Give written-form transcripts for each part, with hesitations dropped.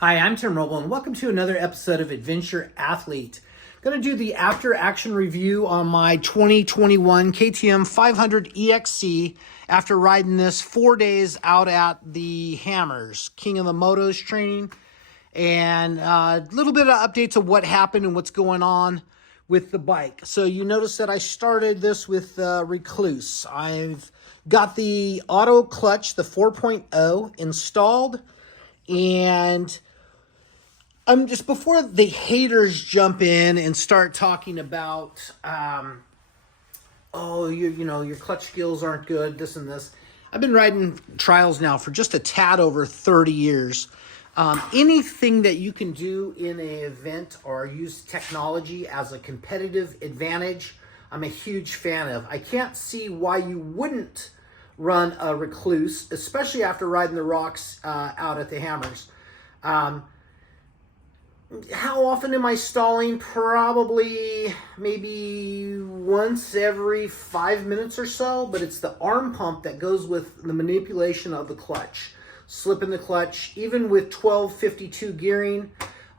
Hi, I'm Tim Roble, and welcome to another episode of Adventure Athlete. I'm going to do the after-action review on my 2021 KTM 500 EXC after riding this 4 days out at the Hammers, King of the Motos training, and a little bit of updates of what happened and what's going on with the bike. So you notice that I started this with Recluse. I've got the auto clutch, the 4.0, installed, and just before the haters jump in and start talking about, your clutch skills aren't good, this and this. I've been riding trials now for just a tad over 30 years. Anything that you can do in an event or use technology as a competitive advantage, I'm a huge fan of. I can't see why you wouldn't run a Recluse, especially after riding the rocks out at the Hammers. How often am I stalling? Probably maybe once every 5 minutes or so, but it's the arm pump that goes with the manipulation of the clutch. Slipping the clutch, even with 1252 gearing,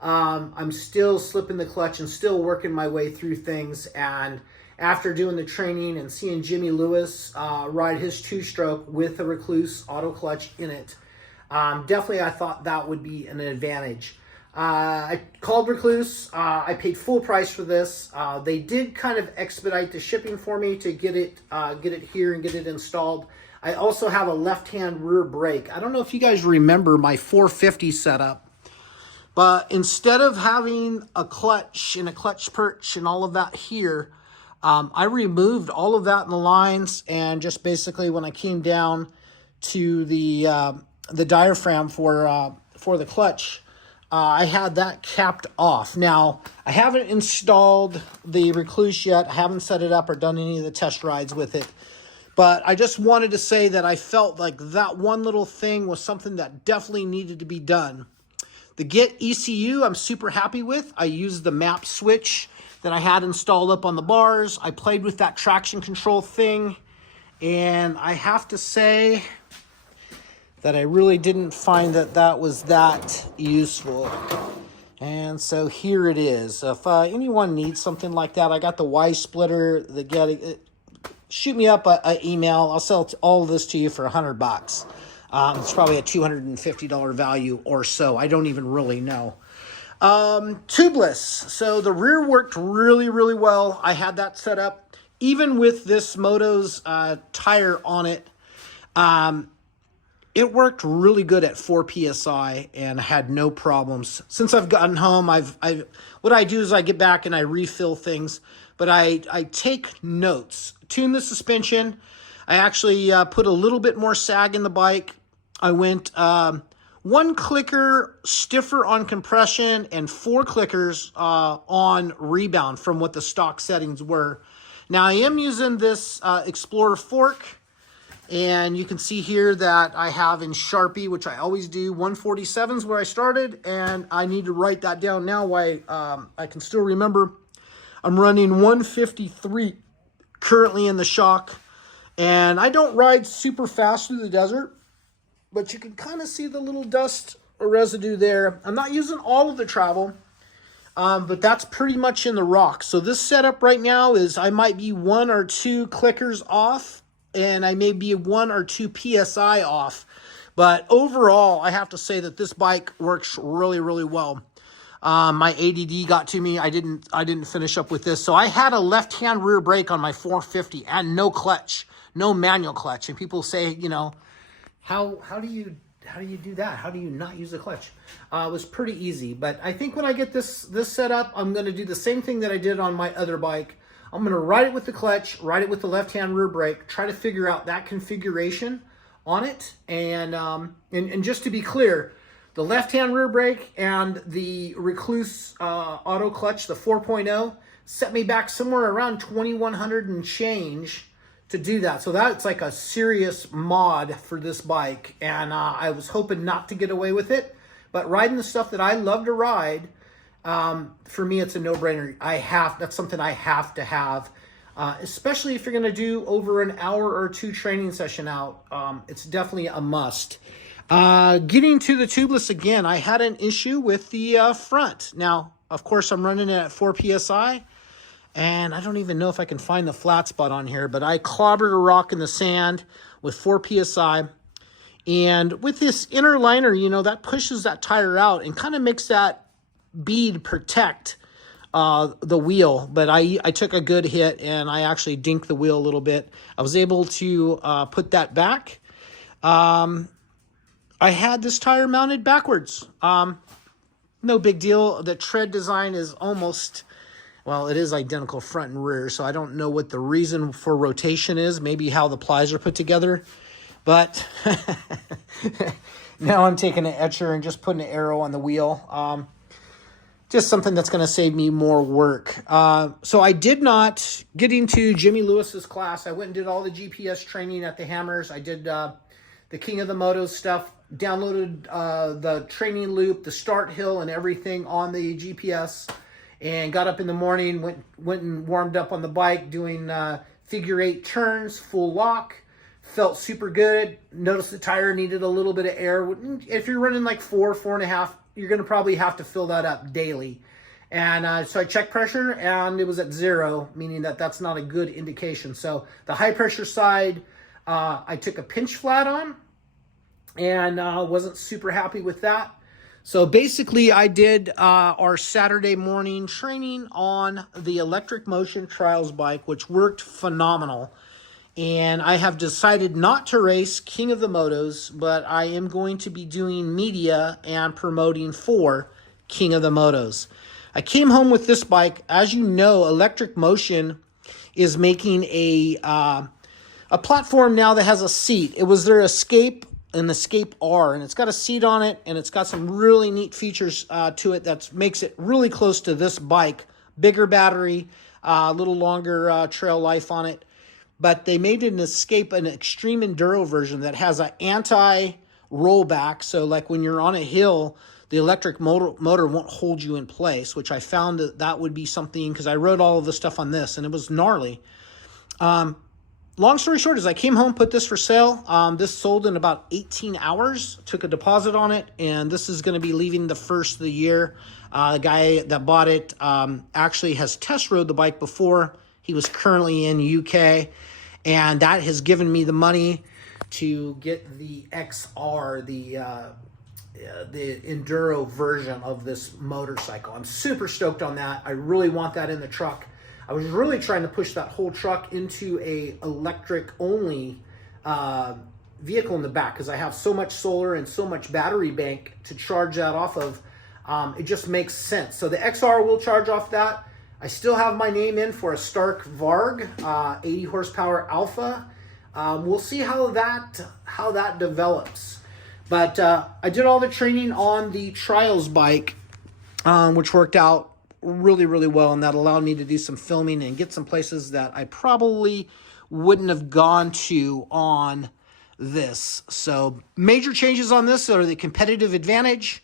I'm still slipping the clutch and still working my way through things. And after doing the training and seeing Jimmy Lewis ride his two-stroke with a Recluse auto clutch in it, definitely I thought that would be an advantage. I called Recluse. I paid full price for this. They did kind of expedite the shipping for me to get it here and get it installed. I also have a left-hand rear brake. I don't know if you guys remember my 450 setup, but instead of having a clutch and a clutch perch and all of that here, I removed all of that in the lines, and just basically when I came down to the diaphragm for the clutch, I had that capped off. Now, I haven't installed the Recluse yet. I haven't set it up or done any of the test rides with it. But I just wanted to say that I felt like that one little thing was something that definitely needed to be done. The Get ECU, I'm super happy with. I used the map switch that I had installed up on the bars. I played with that traction control thing. And I have to say that I really didn't find that was that useful. And so here it is. If anyone needs something like that, I got the Y splitter. Shoot me up an email. I'll sell all of this to you for $100. It's probably a $250 value or so. I don't even really know. Tubeless. So the rear worked really, really well. I had that set up. Even with this Moto's tire on it, it worked really good at 4 PSI and had no problems. Since I've gotten home, what I do is I get back and I refill things, but I take notes. Tune the suspension. I actually put a little bit more sag in the bike. I went 1 clicker stiffer on compression and 4 clickers on rebound from what the stock settings were. Now I am using this Explorer fork. And you can see here that I have in Sharpie, which I always do, 147 is where I started, and I need to write that down now why I can still remember. I'm running 153 currently in the shock, and I don't ride super fast through the desert, but you can kind of see the little dust or residue there. I'm not using all of the travel, but that's pretty much in the rock. So this setup right now is I might be 1 or 2 clickers off, and I may be 1 or 2 PSI off. But overall, I have to say that this bike works really, really well. My ADD got to me. I didn't finish up with this. So I had a left-hand rear brake on my 450 and no clutch, no manual clutch. And people say, how do you do that? How do you not use a clutch? It was pretty easy. But I think when I get this set up, I'm going to do the same thing that I did on my other bike. I'm going to ride it with the clutch, ride it with the left-hand rear brake, try to figure out that configuration on it. And just to be clear, the left-hand rear brake and the Recluse auto clutch, the 4.0, set me back somewhere around 2,100 and change to do that. So that's like a serious mod for this bike. And I was hoping not to get away with it. But riding the stuff that I love to ride, for me, it's a no-brainer. That's something I have to have. especially if you're going to do over an hour or two training session out. It's definitely a must. Getting to the tubeless again, I had an issue with the front. Now, of course, I'm running it at 4 PSI, and I don't even know if I can find the flat spot on here, but I clobbered a rock in the sand with 4 PSI. And with this inner liner, you know, that pushes that tire out and kind of makes that bead protect the wheel. But I took a good hit, and I actually dinked the wheel a little bit. I was able to put that back. I had this tire mounted backwards. No big deal. The tread design is almost, well, it is identical front and rear, so I don't know what the reason for rotation is. Maybe how the plies are put together. But now I'm taking an etcher and just putting an arrow on the wheel. Just something that's going to save me more work. So I did not get into Jimmy Lewis's class. I went and did all the GPS training at the Hammers. I did the King of the Motos stuff, downloaded the training loop, the start hill, and everything on the GPS, and got up in the morning, went and warmed up on the bike, doing figure 8 turns, full lock. Felt super good. Noticed the tire needed a little bit of air. If you're running like 4.5, you're going to probably have to fill that up daily. And so I checked pressure, and it was at 0, meaning that that's not a good indication. So the high pressure side, I took a pinch flat on, and wasn't super happy with that. So basically I did our Saturday morning training on the Electric Motion Trials bike, which worked phenomenal. And I have decided not to race King of the Motos, but I am going to be doing media and promoting for King of the Motos. I came home with this bike. As you know, Electric Motion is making a platform now that has a seat. It was their Escape and Escape R, and it's got a seat on it, and it's got some really neat features to it that makes it really close to this bike. Bigger battery, a little longer trail life on it. But they made an Escape, an extreme enduro version that has an anti-rollback. So like when you're on a hill, the electric motor won't hold you in place, which I found that would be something, because I wrote all of the stuff on this, and it was gnarly. Long story short is I came home, put this for sale. This sold in about 18 hours, took a deposit on it, and this is going to be leaving the first of the year. The guy that bought it actually has test rode the bike before. He was currently in UK, and that has given me the money to get the XR, the enduro version of this motorcycle. I'm super stoked on that. I really want that in the truck. I was really trying to push that whole truck into a electric only vehicle in the back, because I have so much solar and so much battery bank to charge that off of. It just makes sense. So the XR will charge off that. I still have my name in for a Stark Varg, 80 horsepower Alpha. We'll see how that develops. But I did all the training on the Trials bike, which worked out really, really well, and that allowed me to do some filming and get some places that I probably wouldn't have gone to on this. So major changes on this are the competitive advantage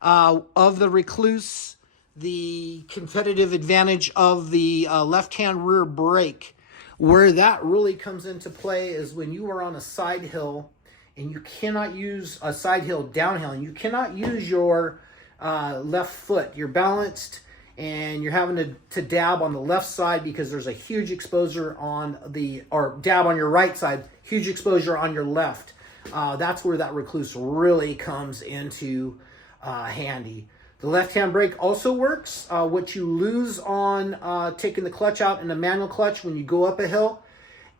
of the Recluse, the competitive advantage of the left-hand rear brake. Where that really comes into play is when you are on a side hill and you cannot use a side hill downhill, and you cannot use your left foot. You're balanced and you're having to dab on the left side because there's a huge exposure on the, or dab on your right side, huge exposure on your left. That's where that Recluse really comes into handy. The left-hand brake also works. What you lose on taking the clutch out in a manual clutch, when you go up a hill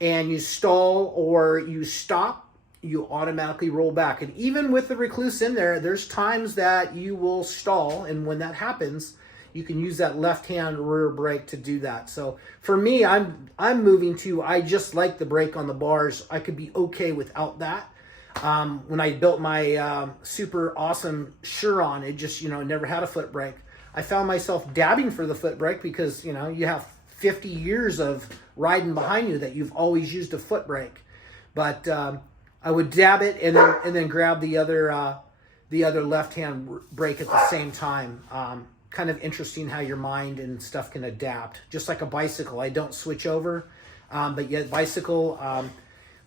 and you stall or you stop, you automatically roll back. And even with the Recluse in there, there's times that you will stall, and when that happens, you can use that left-hand rear brake to do that. So for me, I'm moving to, I just like the brake on the bars. I could be okay without that. When I built my super awesome Chiron, it just, never had a foot brake. I found myself dabbing for the foot brake because, you have 50 years of riding behind you that you've always used a foot brake. But I would dab it and then grab the other left-hand brake at the same time. Kind of interesting how your mind and stuff can adapt. Just like a bicycle, I don't switch over. But yet bicycle,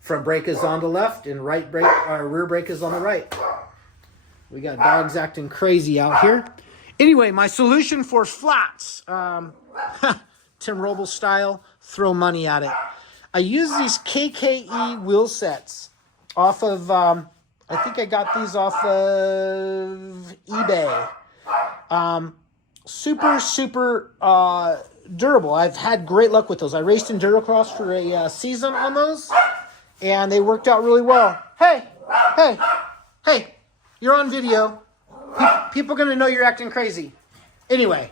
front brake is on the left and rear brake is on the right. We got dogs acting crazy out here. Anyway, my solution for flats, Tim Roble style, throw money at it. I use these KKE wheel sets off of, I think I got these off of eBay. Super durable. I've had great luck with those. I raced Endurocross for a season on those, and they worked out really well. Hey, you're on video. People are going to know you're acting crazy. Anyway,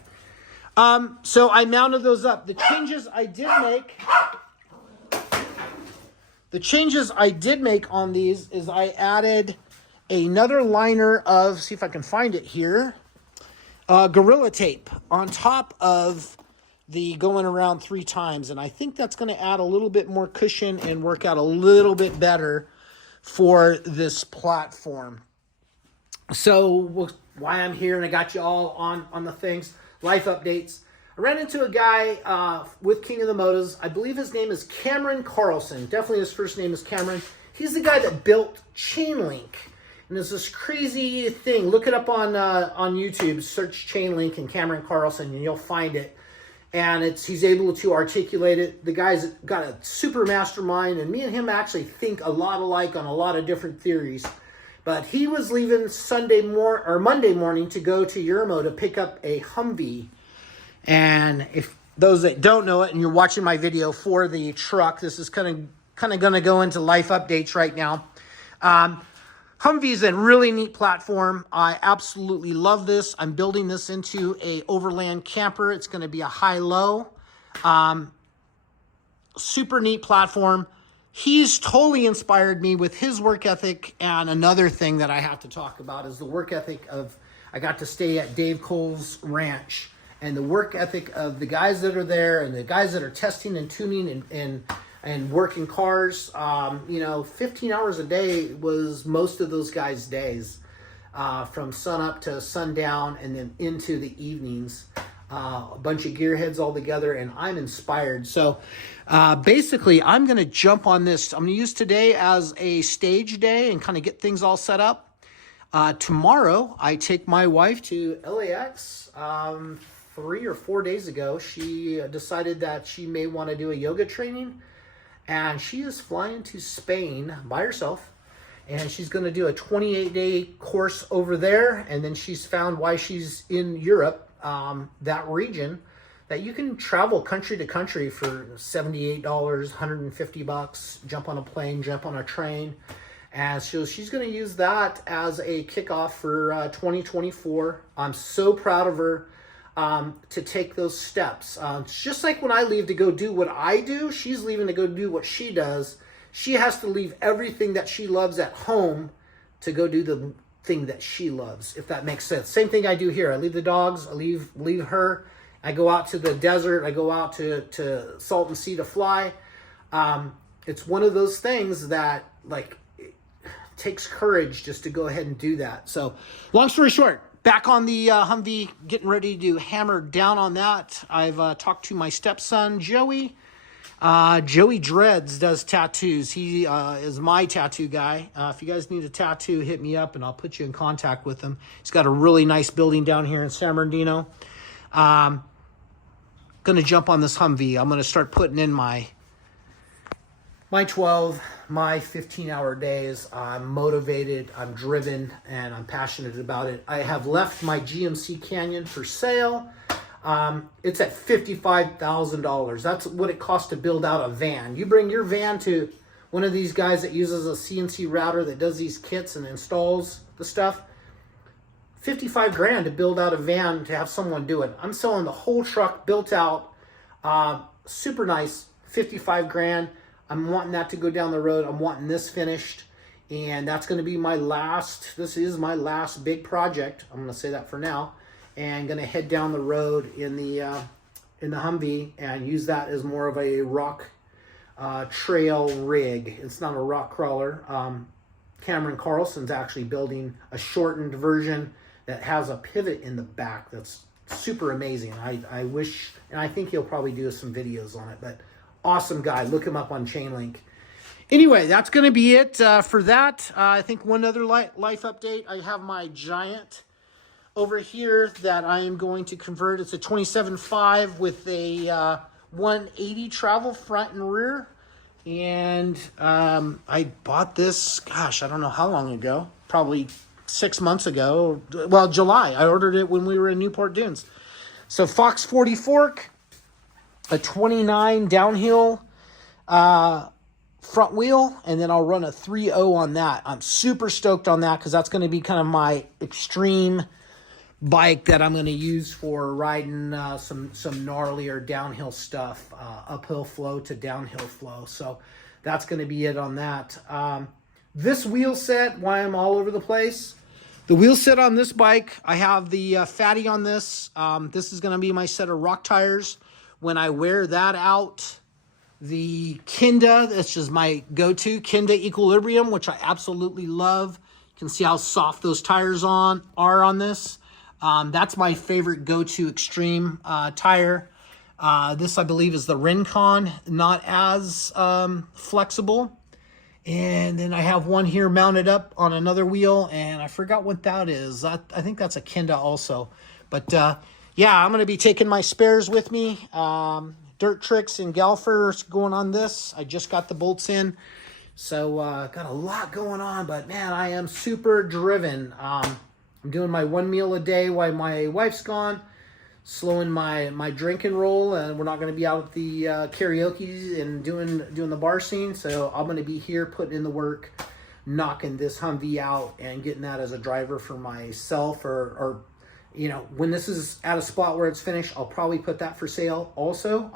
so I mounted those up. The changes I did make on these is I added another liner of, see if I can find it here, Gorilla Tape on top of the going around 3 times. And I think that's going to add a little bit more cushion and work out a little bit better for this platform. So why I'm here, and I got you all on the things, life updates. I ran into a guy with King of the Motos. I believe his name is Cameron Carlson. Definitely his first name is Cameron. He's the guy that built Chainlink. And there's this crazy thing. Look it up on YouTube. Search Chainlink and Cameron Carlson, and you'll find it. And he's able to articulate it. The guy's got a super mastermind, and me and him actually think a lot alike on a lot of different theories. But he was leaving Monday morning to go to Yermo to pick up a Humvee. And if those that don't know it, and you're watching my video for the truck, this is kind of going to go into life updates right now. Humvee is a really neat platform. I absolutely love this. I'm building this into a overland camper. It's going to be a high-low. Super neat platform. He's totally inspired me with his work ethic. And another thing that I have to talk about is the work ethic of, I got to stay at Dave Cole's ranch, and the work ethic of the guys that are there and the guys that are testing and tuning and working cars. 15 hours a day was most of those guys' days, from sun up to sundown and then into the evenings. A bunch of gearheads all together, and I'm inspired. So basically, I'm going to jump on this. I'm going to use today as a stage day and kind of get things all set up. Tomorrow, I take my wife to LAX. 3 or 4 days ago, she decided that she may want to do a yoga training. And she is flying to Spain by herself, and she's going to do a 28-day course over there. And then she's found why she's in Europe, that region, that you can travel country to country for $78, $150, jump on a plane, jump on a train. And so she's going to use that as a kickoff for 2024. I'm so proud of her. To take those steps. It's just like when I leave to go do what I do, she's leaving to go do what she does. She has to leave everything that she loves at home to go do the thing that she loves, if that makes sense. Same thing I do here. I leave the dogs, I leave her. I go out to the desert. I go out to Salton Sea to fly. It's one of those things that, like, it takes courage just to go ahead and do that. So, long story short, back on the Humvee, getting ready to hammer down on that. I've talked to my stepson, Joey. Joey Dreads does tattoos. He is my tattoo guy. If you guys need a tattoo, hit me up and I'll put you in contact with him. He's got a really nice building down here in San Bernardino. Going to jump on this Humvee. I'm going to start putting in my 12, my 15-hour days. I'm motivated, I'm driven, and I'm passionate about it. I have left my GMC Canyon for sale. It's at $55,000. That's what it costs to build out a van. You bring your van to one of these guys that uses a CNC router that does these kits and installs the stuff. 55 grand to build out a van to have someone do it. I'm selling the whole truck built out, super nice, 55 grand. I'm wanting that to go down the road. I'm wanting this finished, and that's going to be my last. This is my last big project. I'm going to say that for now, and going to head down the road in the Humvee and use that as more of a rock trail rig. It's not a rock crawler. Cameron Carlson's actually building a shortened version that has a pivot in the back that's super amazing. I wish, and I think he'll probably do some videos on it, but Awesome guy. Look him up on Chainlink. Anyway, that's going to be it for that. I think one other life update. I have my Giant over here that I am going to convert. It's a 27.5 with a 180 travel front and rear. And I bought this, gosh, I don't know how long ago. Probably 6 months ago. Well, July. I ordered it when we were in Newport Dunes. So Fox 40 fork, a 29 downhill front wheel, and then I'll run a 3.0 on that. I'm super stoked on that because that's going to be kind of my extreme bike that I'm going to use for riding some gnarlier downhill stuff, uphill flow to downhill flow. So that's going to be it on that. This wheel set, why I'm all over the place. The wheel set on this bike, I have the Fatty on this. This is going to be my set of rock tires. When I wear that out, the Kinda, this is my go-to, Kinda Equilibrium, which I absolutely love. You can see how soft those tires are on this. That's my favorite go-to extreme tire. This, I believe, is the Rincon, not as flexible. And then I have one here mounted up on another wheel, and I forgot what that is. I think that's a Kinda also. But yeah, I'm going to be taking my spares with me. Dirt Tricks and Galfers going on this. I just got the bolts in. So got a lot going on, but man, I am super driven. I'm doing my 1 meal a day while my wife's gone. Slowing my drink and roll, and we're not going to be out at the karaoke and doing the bar scene. So I'm going to be here putting in the work, knocking this Humvee out and getting that as a driver for myself, or you know, when this is at a spot where it's finished, I'll probably put that for sale also.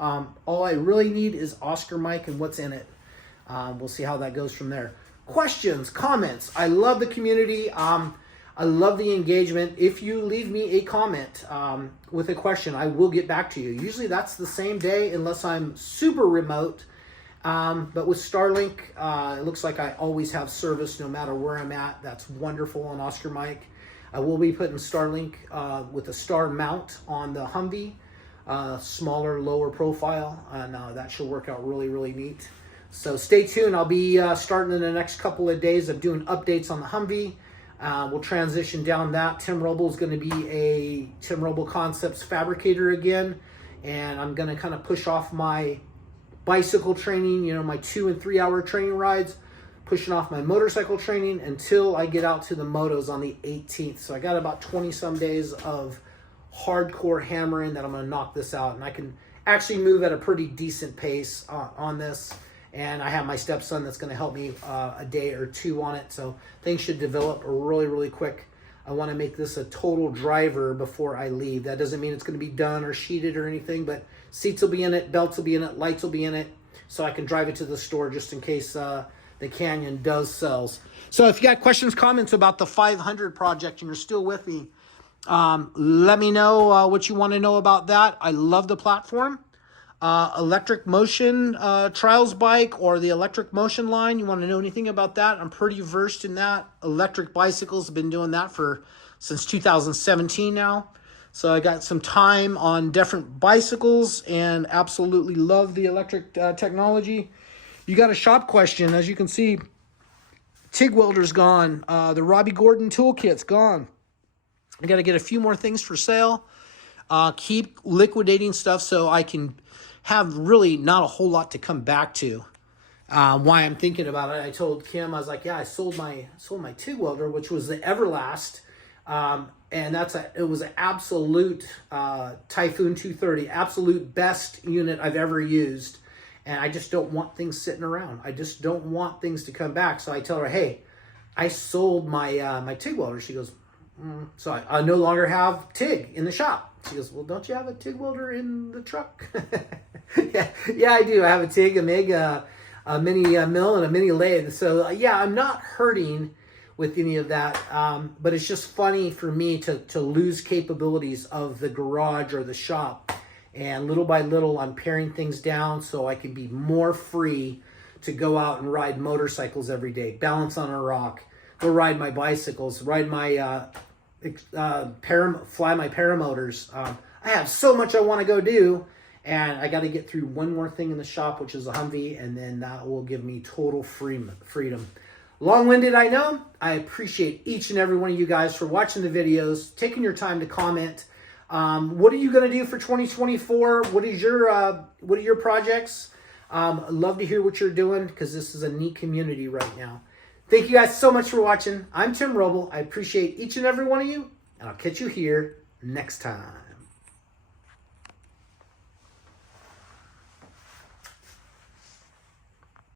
All I really need is Oscar Mike and what's in it. We'll see how that goes from there. Questions, comments. I love the community. I love the engagement. If you leave me a comment with a question, I will get back to you. Usually that's the same day unless I'm super remote. But with Starlink, it looks like I always have service no matter where I'm at. That's wonderful on Oscar Mike. I will be putting Starlink with a star mount on the Humvee, smaller, lower profile, and that should work out really, really neat. So stay tuned. I'll be starting in the next couple of days of doing updates on the Humvee. We'll transition down that. Tim Roble is going to be a Tim Roble Concepts fabricator again, and I'm going to kind of push off my bicycle training, you know, my 2 and 3 hour training rides, pushing off my motorcycle training until I get out to the motos on the 18th. So I got about 20 some days of hardcore hammering that I'm going to knock this out, and I can actually move at a pretty decent pace on this. And I have my stepson that's going to help me a day or two on it. So things should develop really, really quick. I want to make this a total driver before I leave. That doesn't mean it's going to be done or sheeted or anything, but seats will be in it, belts will be in it, lights will be in it, so I can drive it to the store just in case the Canyon does sells. So if you got questions, comments about the 500 project and you're still with me, let me know what you want to know about that. I love the platform. Electric Motion Trials bike or the Electric Motion line, you want to know anything about that? I'm pretty versed in that. Electric bicycles, have been doing that since 2017 now. So I got some time on different bicycles and absolutely love the electric technology. You got a shop question. As you can see, TIG welder's gone. The Robbie Gordon toolkit's gone. I got to get a few more things for sale. Keep liquidating stuff so I can have really not a whole lot to come back to. Why I'm thinking about it, I told Kim, I was like, yeah, I sold my TIG welder, which was the Everlast, and it was an absolute Typhoon 230, absolute best unit I've ever used, and I just don't want things sitting around. I just don't want things to come back. So I tell her, hey, I sold my TIG welder. She goes, so I no longer have TIG in the shop. She goes, well, don't you have a TIG welder in the truck? yeah, I do. I have a TIG, a MIG, a mini mill, and a mini lathe. So yeah, I'm not hurting with any of that. But it's just funny for me to lose capabilities of the garage or the shop. And little by little, I'm paring things down so I can be more free to go out and ride motorcycles every day, balance on a rock, go ride my bicycles, ride my fly my paramotors. I have so much I want to go do, And I got to get through one more thing in the shop, which is a Humvee, and then that will give me total freedom. Long-winded, I know. I appreciate each and every one of you guys for watching the videos, taking your time to comment. What are you going to do for 2024? What are your projects? Love to hear what you're doing, because this is a neat community right now. Thank you guys so much for watching. I'm Tim Roble. I appreciate each and every one of you, and I'll catch you here next time.